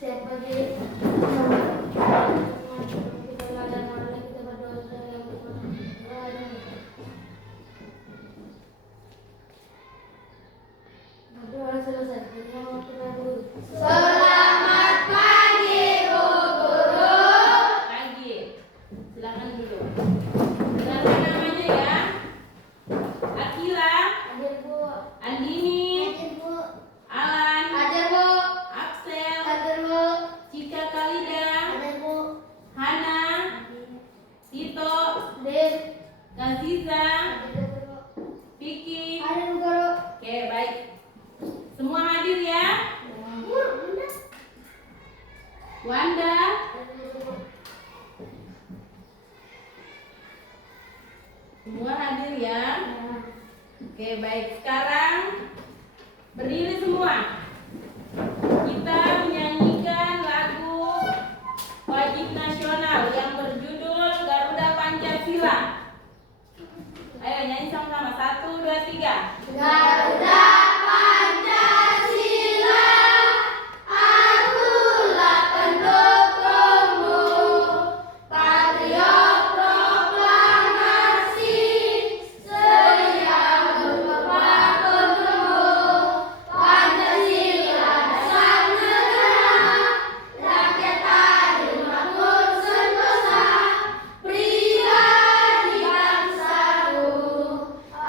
Siapa di kita belajar mana kita berdoa yang berdoa selesai. Jadi mau kita dulu. Selamat pagi Bu Guru. Pagi. Silakan duduk. Dengarkan namanya ya. Akila, Hadir Bu. Andini, Hadir Bu. Alan, Hadir Bu. Axel, Hadir Bu. Cika Kalida, Hadir Bu. Hana, Tito, Hadir. Kaziza, Hadir Bu. Vicky. Hadir Bu Guru. Oke, baik. Semua hadir ya. Wanda, semua hadir ya. Oke, baik. Sekarang berdiri semua. Kita menyanyikan lagu wajib nasional yang berjudul Garuda Pancasila. Ayo nyanyi sama-sama. 1, 2, 3. Garuda Pancasila, akulah pendukungmu, patriot proklamasi, setia berkorban untukmu. Pancasila dasar negara, rakyat adil makmur sentosa, pribadi bangsaku.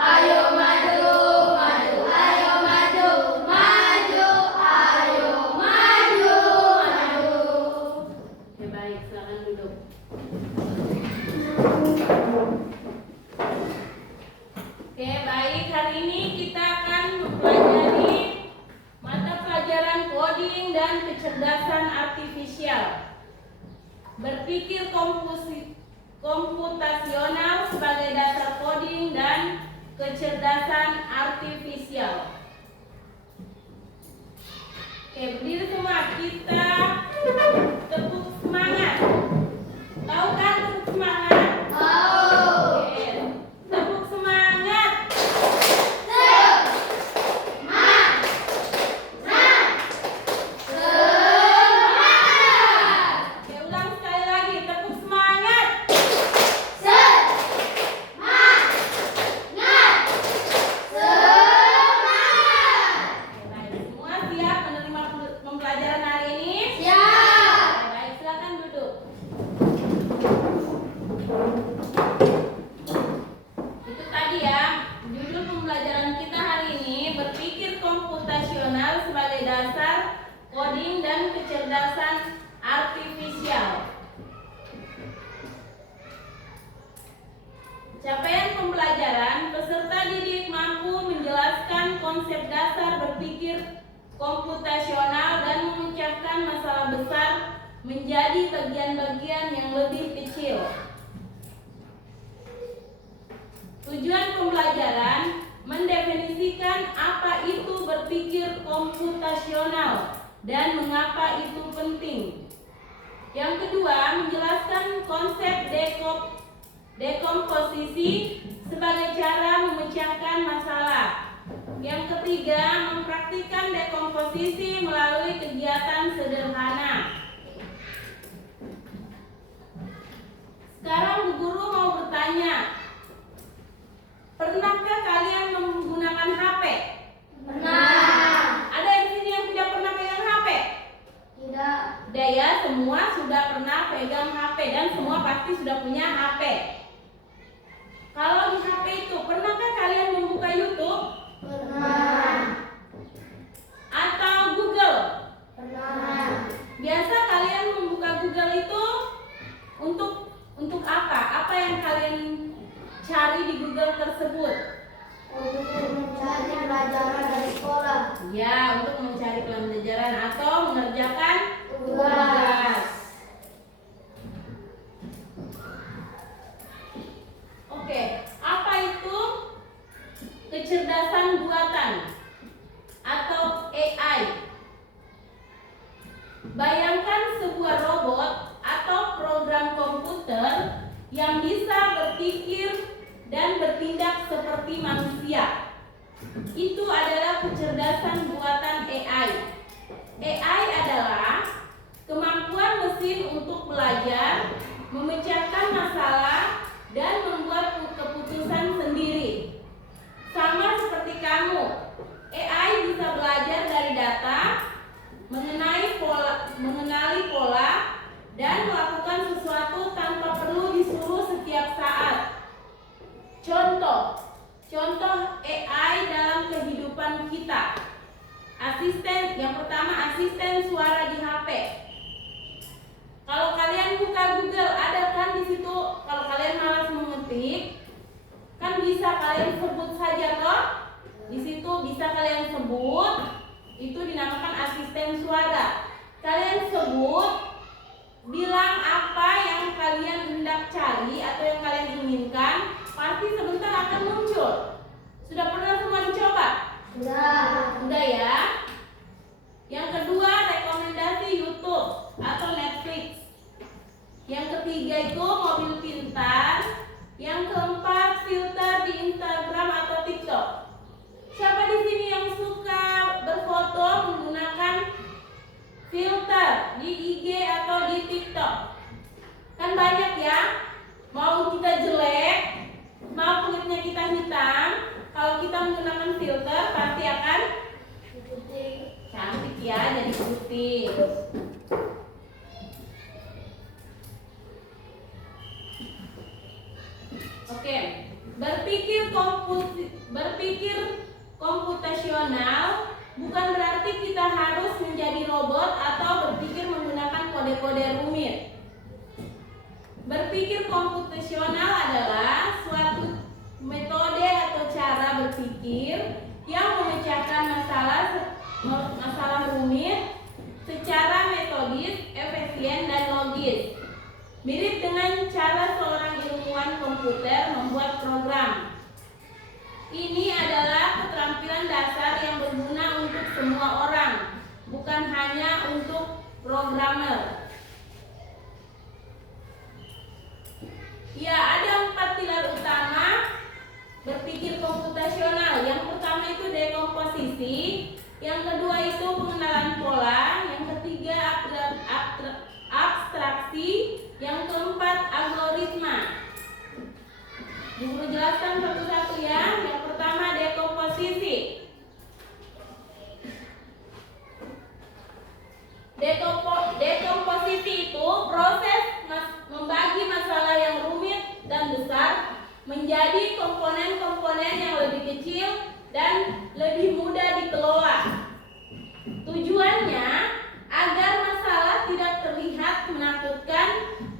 Ayo maju, maju, ayo maju, maju, ayo maju, maju. Oke, baik. Silakan duduk. Oke, baik. Hari ini kita akan mempelajari mata pelajaran coding dan kecerdasan artifisial. Berpikir komputasional sebagai dasar coding dan kecerdasan artifisial. Oke, berdiri semua. Kita tepuk semangat. Tahu kan tepuk semangat? Oke, tepuk semangat. Oke, ulang sekali lagi. Tepuk semangat. Oke, baik. Semua siap menerima pembelajaran hari ini? Oke, baik. Silakan duduk. Itu tadi ya, judul pembelajaran kita hari ini berpikir komputasional sebagai dasar coding dan kecerdasan artifisial. Capaian pembelajaran, peserta didik mampu menjelaskan konsep dasar berpikir komputasional dan memecahkan masalah besar menjadi bagian-bagian yang lebih kecil. Tujuan pembelajaran mendefinisikan apa itu berpikir komputasional dan mengapa itu penting. Yang kedua, menjelaskan konsep dekomposisi sebagai cara memecahkan masalah. Yang ketiga, mempraktikkan dekomposisi melalui kegiatan sederhana. Sekarang Bu Guru mau bertanya, pernahkah kalian menggunakan HP? Pernah. Ada yang sini yang tidak pernah pegang HP? Tidak. Udah ya, semua sudah pernah pegang HP dan semua pasti sudah punya HP. Kalau di HP itu, pernahkah kalian membuka YouTube Pernah. atau Google? Pernah. Biasa kalian membuka Google itu untuk apa? Apa yang kalian cari di Google tersebut? Untuk mencari pelajaran dari sekolah. Ya, untuk mencari pelajaran atau mengerjakan Tugas. Oke, apa itu kecerdasan buatan atau AI? Bayangkan sebuah robot atau program komputer yang bisa berpikir dan bertindak seperti manusia. Itu adalah kecerdasan buatan AI. AI adalah yang pertama asisten suara di HP. Kalau kalian buka Google, ada kan di situ. Kalau kalian malas mengetik, kan bisa kalian sebut saja toh. Di situ bisa kalian sebut, itu dinamakan asisten suara. Kalian sebut, bilang apa yang kalian hendak cari atau yang kalian inginkan, pasti sebentar akan muncul. Sudah pernah semua dicoba? Sudah ya. Yang kedua, rekomendasi YouTube atau Netflix. Yang ketiga itu mobil pintar. Yang keempat, filter di Instagram atau TikTok. Siapa di sini yang suka berfoto menggunakan filter di IG atau di TikTok? Kan banyak ya. Mau kita jelek, mau kulitnya kita hitam, kalau kita menggunakan filter pasti akan cantik ya, jadi putih. Oke, berpikir komputasional bukan berarti kita harus menjadi robot atau berpikir menggunakan kode-kode rumit. Berpikir komputasional adalah suatu metode atau cara berpikir yang memecahkan masalah rumit secara metodis, efisien, dan logis. Mirip dengan cara seorang ilmuwan komputer membuat program. Ini adalah keterampilan dasar yang berguna untuk semua orang, bukan hanya untuk programmer. Ya, ada 4 pilar utama berpikir komputasional. Yang pertama itu dekomposisi, yang kedua itu pengenalan pola, yang ketiga abstraksi, yang keempat algoritma. Guru jelaskan satu-satu ya. Yang pertama dekomposisi. Dekomposisi itu proses membagi masalah yang rumit dan besar menjadi komponen-komponen yang lebih kecil dan lebih mudah dikelola. Tujuannya agar masalah tidak terlihat menakutkan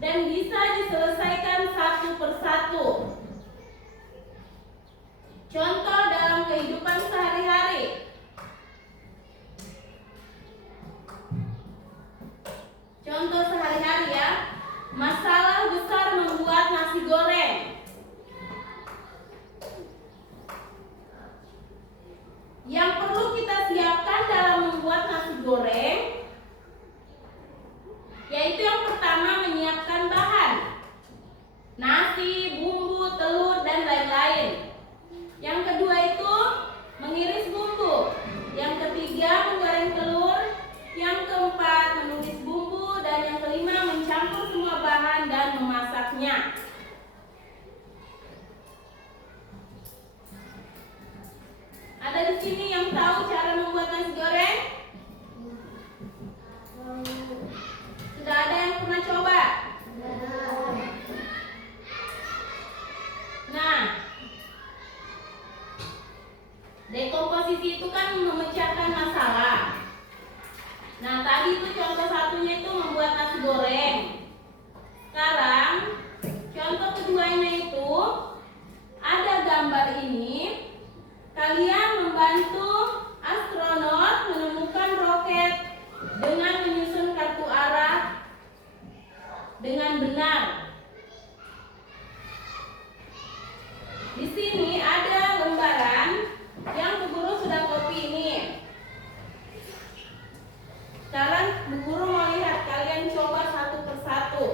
dan bisa diselesaikan satu persatu. Contoh dalam kehidupan sehari-hari. Contoh sehari-hari ya. Masalah besar membuat nasi goreng. Yang perlu kita siapkan dalam membuat nasi goreng yaitu yang pertama menyiapkan bahan. Nasi, bumbu, telur, dan lain-lain. Yang kedua itu mengiris bumbu. Yang ketiga menggoreng telur. Yang keempat menumis bumbu. Dan yang kelima mencampur semua bahan dan memasaknya. Ada di sini yang tahu cara membuat nasi goreng? Sudah ada yang pernah coba? Nah, dekomposisi itu kan memecahkan masalah. Nah, tadi itu contoh satunya itu membuat nasi goreng. Sekarang, contoh keduanya itu ada gambar ini. Kalian membantu astronot menemukan roket dengan menyusun kartu arah dengan benar. Di sini ada lembaran yang Bu Guru sudah copy ini. Sekarang Bu Guru mau lihat kalian coba satu persatu.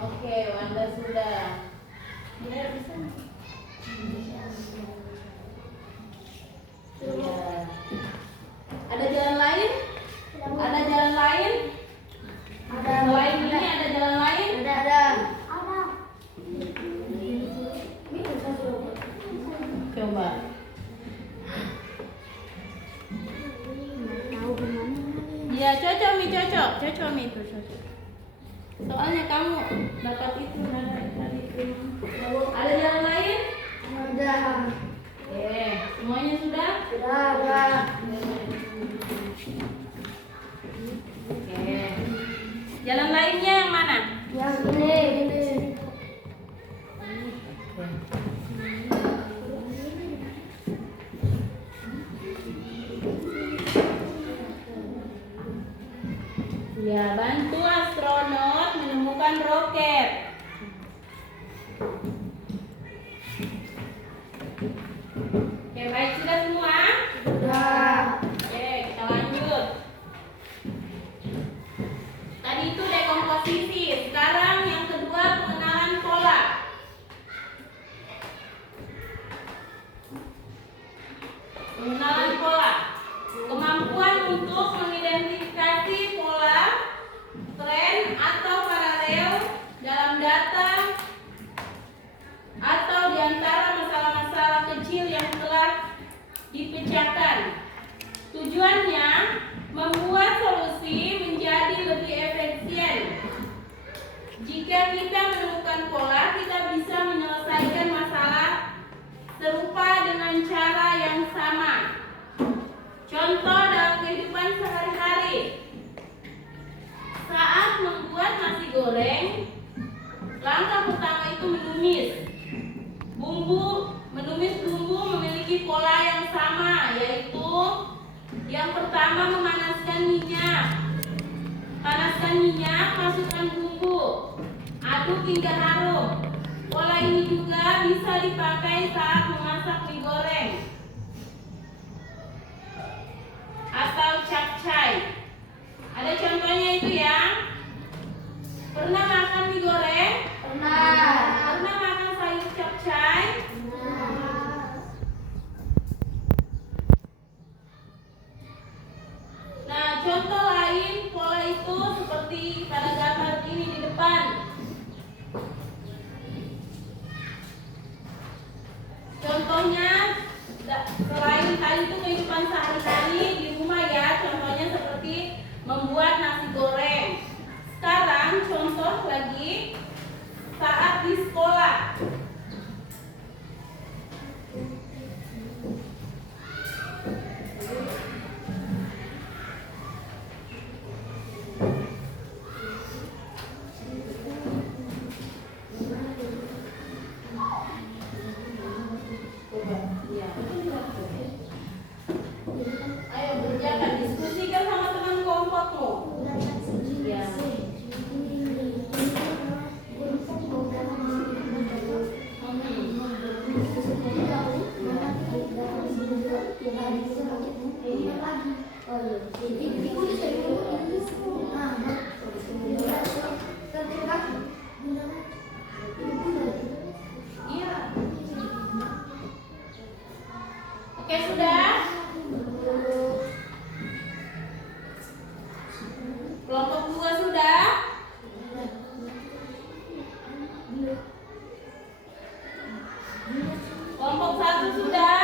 Oke, Wanda sudah. Ya, bisa. Ya. Ada jalan lain? Ada jalan lain? Ada. Selain ini ada jalan lain? Ada. Coba. Ya, cocok Mi, cocok. Cocok Mi itu cocok. Soalnya kamu dapat itu dari ada jalan lain? Ada. Oke, semuanya sudah? Ada. Oke. Jalan lainnya yang mana? Yang ini. Ya, bantu astronot menemukan roket. Oke, baik, sudah semua? Sudah. Oke, kita lanjut. Tadi itu dekomposisi. Sekarang yang kedua, pengenalan pola. Pengenalan pola. Kemampuan untuk mengidentifikasi pola, tren atau paralel dalam data atau di antara masalah-masalah kecil yang telah dipecahkan. Tujuannya membuat solusi menjadi lebih efisien. Jika kita menemukan pola, kita bisa menyelesaikan masalah serupa dengan cara yang sama. Contoh dalam kehidupan sehari-hari. Saat membuat nasi goreng, langkah pertama itu menumis. Menumis bumbu memiliki pola yang sama, yaitu yang pertama memanaskan minyak. Panaskan minyak, masukkan bumbu, aduk hingga harum. Pola ini juga bisa dipakai saat memasak mie goreng atau capcay. Ada contohnya itu ya. Pernah makan mie goreng? Pernah. Pernah makan sayur capcay? Nah, contoh lain pola itu seperti pada gambar ini di depan. Contohnya selain tadi itu kehidupan sehari-hari di rumah ya, contohnya seperti membuat nasi goreng. Sekarang contoh lagi saat di sekolah. Iya. Oke, sudah. Kelompok 2 sudah. Kelompok 1 sudah.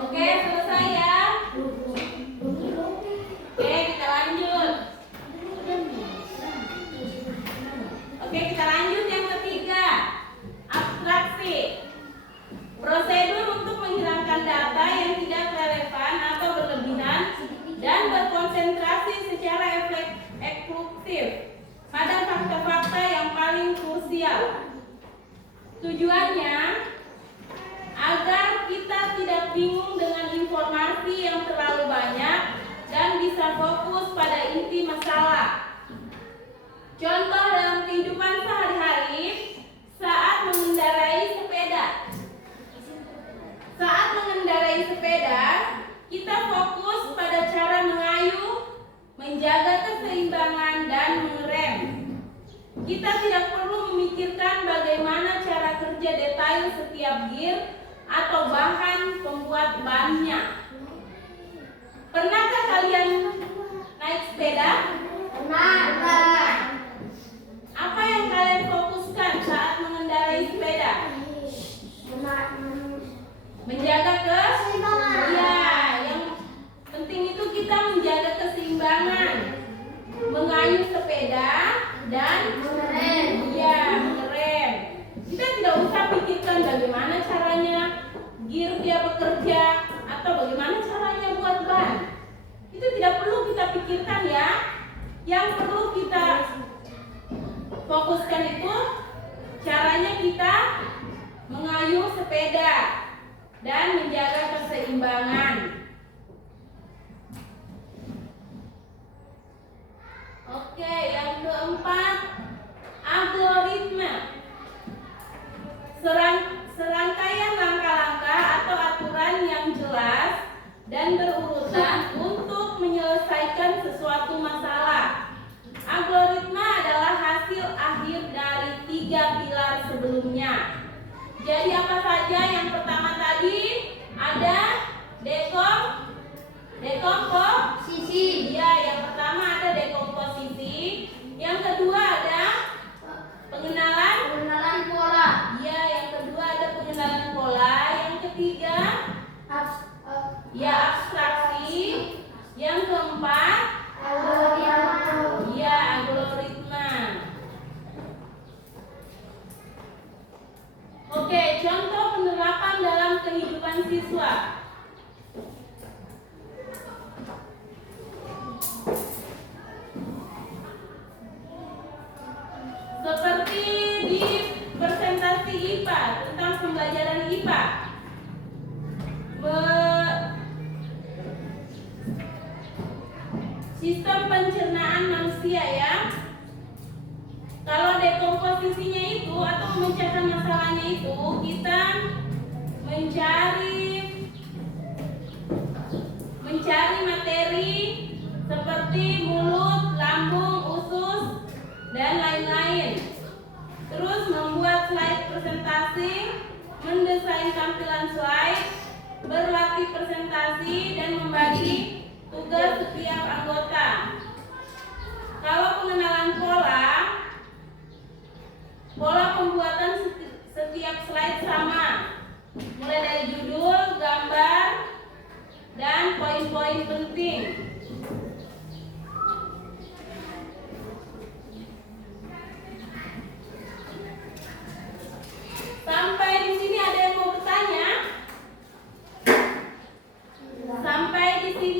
Oke, selesai ya. Oke, kita lanjut. Oke, kita lanjut yang ketiga. Abstraksi. Prosedur untuk menghilangkan data yang tidak relevan atau berlebihan dan berkonsentrasi secara eksklusif pada fakta-fakta yang paling krusial. Tujuannya agar kita tidak bingung dengan informasi yang terlalu banyak dan bisa fokus pada inti masalah. Contoh dalam kehidupan sehari-hari saat mengendarai sepeda. Saat mengendarai sepeda, kita fokus pada cara mengayuh, menjaga keseimbangan dan mengerem. Kita tidak perlu memikirkan bagaimana cara kerja detail setiap gear atau bahan pembuat bannya. Pernahkah kalian naik sepeda? Pernah. Apa yang kalian fokuskan saat mengendarai sepeda? Menjaga keseimbangan. Ya, yang penting itu kita menjaga keseimbangan, mengayuh sepeda dan mengerem. Ya, mengerem. Kita tidak usah pikirkan bagaimana caranya gear dia bekerja atau bagaimana caranya buat ban. Itu tidak perlu kita pikirkan ya. Yang perlu kita fokuskan itu caranya kita mengayuh sepeda dan menjaga keseimbangan. Oke, yang keempat, algoritma. Serangkaian langkah-langkah atau aturan yang jelas dan berurutan untuk menyelesaikan sesuatu masalah. Algoritma adalah hasil akhir dari 3 pilar sebelumnya. Jadi apa saja? Yang pertama tadi ada dekomposisi. Ya, yang pertama ada dekomposisi. Yang kedua ada pengenalan pola. Ya, yang kedua ada pengenalan pola. Yang ketiga abstraksi. Yang keempat algoritma. Oke, contoh penerapan dalam kehidupan siswa. Seperti di presentasi IPA tentang pembelajaran IPA. Sistem pencernaan manusia ya. Kalau dekomposisinya itu atau memecahkan masalahnya itu kita mencari materi seperti mulut, lambung, usus dan lain-lain. Terus membuat slide presentasi, mendesain tampilan slide, berlatih presentasi dan membagi tugas setiap anggota. Kalau pengenalan pola pembuatan setiap slide sama, mulai dari judul, gambar, dan poin-poin penting. Sampai di sini ada yang mau bertanya? Sampai di sini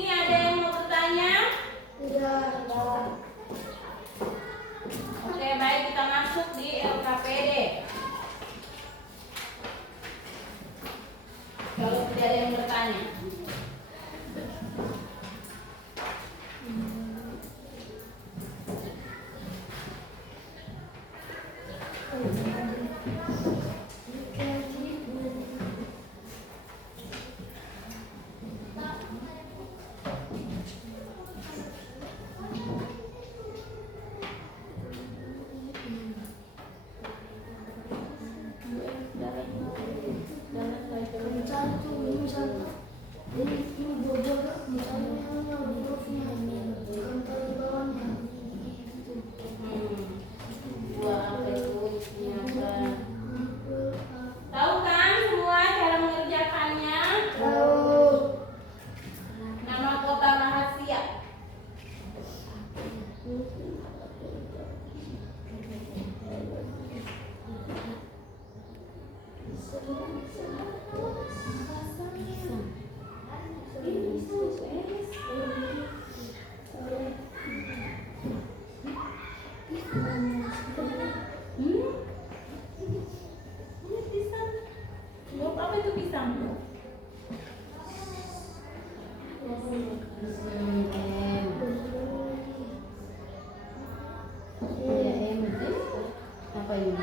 Apa ini?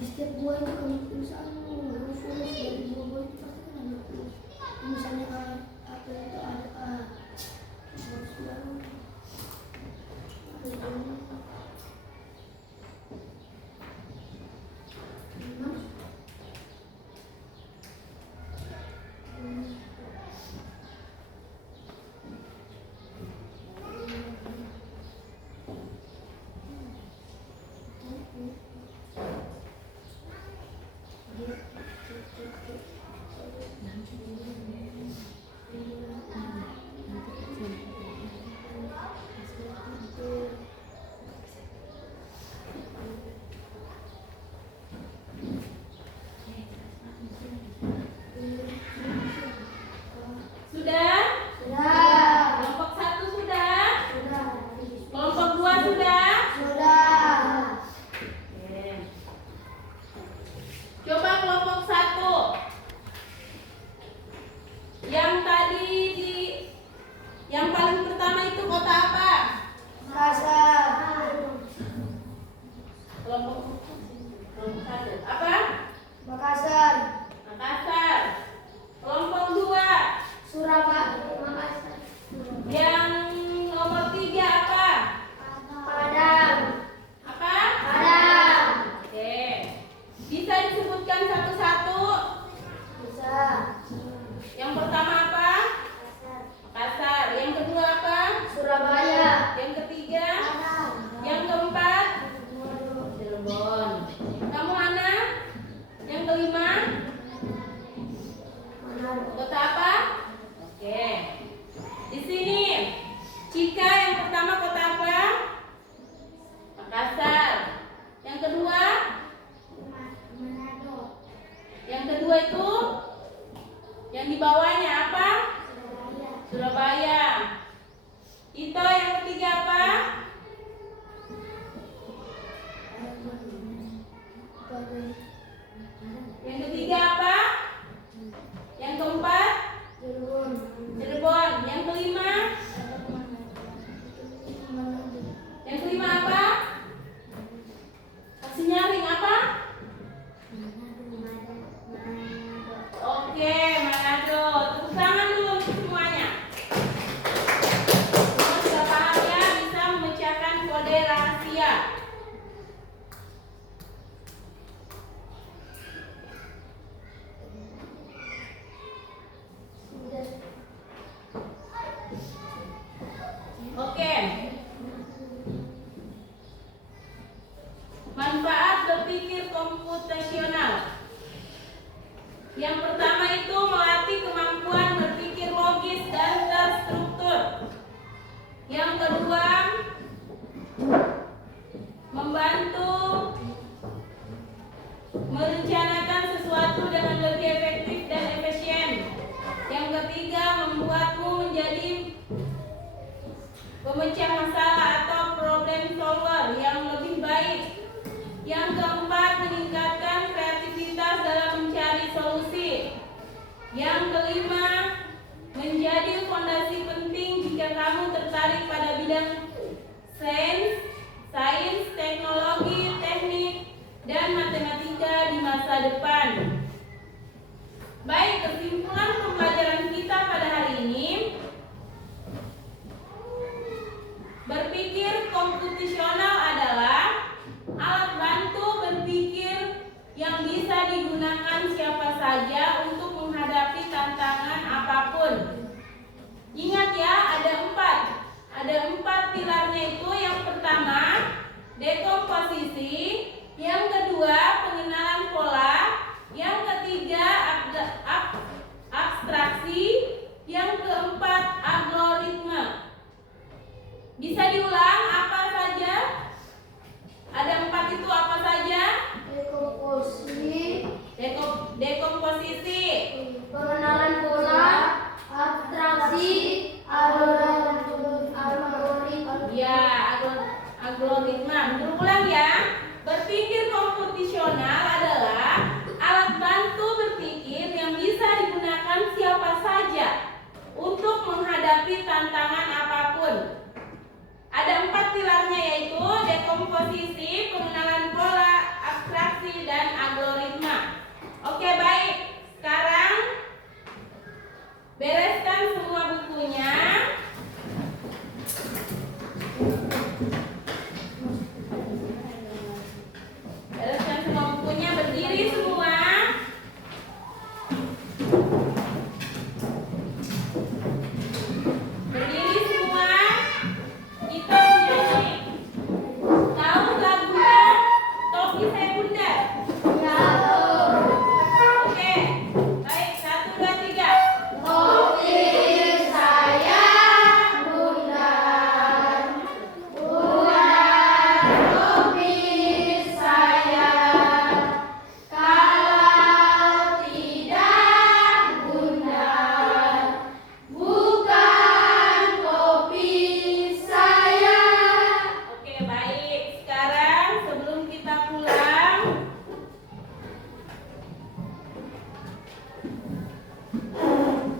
Di setiap buah itu kan misalnya lurus dari buah itu pasti kan ada lurus. Misalnya apa itu ada lurus baru. Yang pertama itu melatih kemampuan berpikir logis dan terstruktur. Yang kedua, membantu merencanakan sesuatu dengan lebih efektif dan efisien. Yang ketiga, membuatmu menjadi pemecah masalah atau problem solver yang lebih baik. Yang keempat, meningkatkan kreativitas dalam mencari solusi. Yang kelima, menjadi fondasi penting jika kamu tertarik pada bidang sains, teknologi, teknik, dan matematika di masa depan. Baik, kesimpulan pembelajaran kita pada hari ini, berpikir komputasional adalah alat bantu berpikir yang bisa digunakan siapa saja untuk menghadapi tantangan apapun. Ingat ya, ada empat pilarnya itu. Yang pertama, dekomposisi. Yang kedua, pengenalan pola. Yang ketiga, abstraksi. Yang keempat, algoritma. Bisa diulang apa saja? Ada 4 itu apa saja? Dekomposisi, pengenalan pola, abstraksi, algoritma. ya, algoritma. Berulang ya. Berpikir komputasional adalah alat bantu berpikir yang bisa digunakan siapa saja untuk menghadapi tantangan apapun. Ada 4 pilarnya, yaitu dekomposisi, pengenalan pola, abstraksi, dan algoritma. Oke, baik. Sekarang bereskan semua bukunya. Bereskan semua bukunya, berdiri semua. Berdiri semua. Kita menyanyi. Tahu lagunya Topi Saya Bunda? Oke, baik. 1, 2, 3. Topi saya bundar, bundar topi saya. Kalau tidak bundar, bukan topi saya. Oke, baik. Sekarang sebelum kita pulang,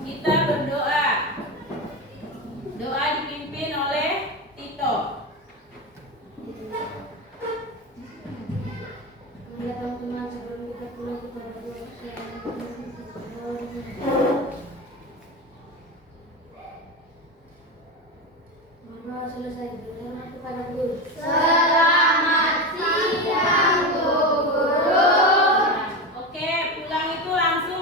kita berdoa. Doa dipimpin oleh Tito. Ya teman-teman, sebelum kita pulang kita berdoa. Mohon selesai berdoa kepada guru. Selamat siang, Bu Guru. Oke, pulang itu langsung